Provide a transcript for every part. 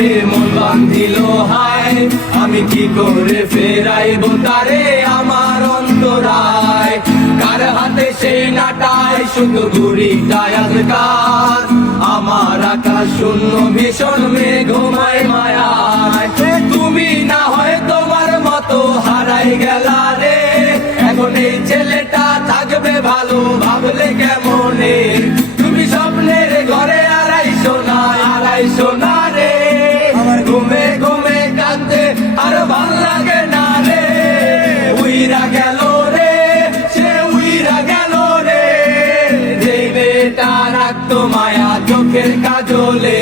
করে মন বান্ধিল হায়, আমি কি করে ফেরাইব? তারে আমার অন্তরায়, কার হাতে সে নাটায় শুধু গুড়ি কার আমার আকাশ শূন্য, ভীষণ মে ঘুমায় মায়ায় তুমি না হয় তোমার মতো হারাই গেলা রে। এখন এই ছেলেটা থাকবে ভালো, ভাবলে কেমনে? ঘুমে ঘুমে কাঁদতে আর ভালো লাগে না রে। উইরা গেল রে, সে উইরা গেল রে। যে বেটা রাখতো মায়া চোখের কাজলে,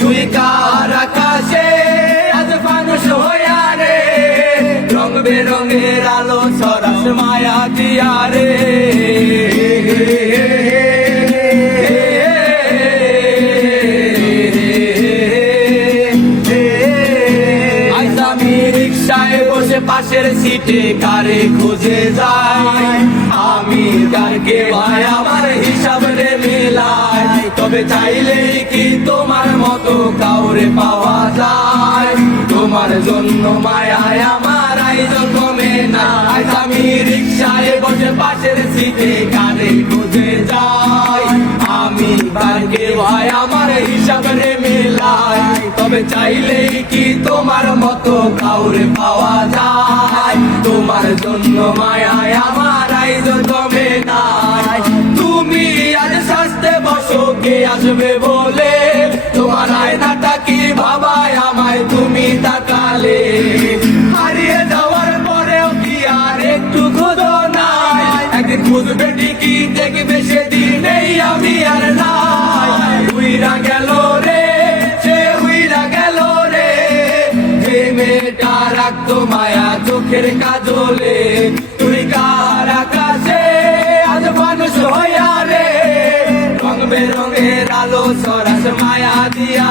তুই কার আকাশে আজ মানুষ হইয়া রে? রং বেরঙের আলো সরাস মায়া দিয়া রে। রিক্সায় বসে পাশের সিটে কারে খুঁজে যাই আমি কারকে ভাই, আমার হিসাব রে মিলাই তবে চাইলেই কি তোমার মতো কাউরে পাওয়া যায়? তোমার জন্য মায়ায় আমার আয়োজন কমে না আমি রিক্সায় বসে পাশের সিটে কারে খুঁজে তবে চাইলেই কি তোমার মতো কাউরে পাওয়া যায়? তোমার জন্য মায়ায় আমার কমে নাই। তুমি আজ সাজতে বসো, কে আসবে বলে? তোমার আয়নাটা কি ভাবায় আমায় তুমি তাকালে? হারিয়ে যাওয়ার পরেও কি আর একটু খোঁজো নাই? একদিন খুঁজবে ঠিকই, দেখবে সেদিনেই আমি রাখতো মায়া চোখের কাজলে। তুই কার আকাশে আজ মানুষ হইয়া রে? রং বেরঙের আলো সরাস মায়া দিয়া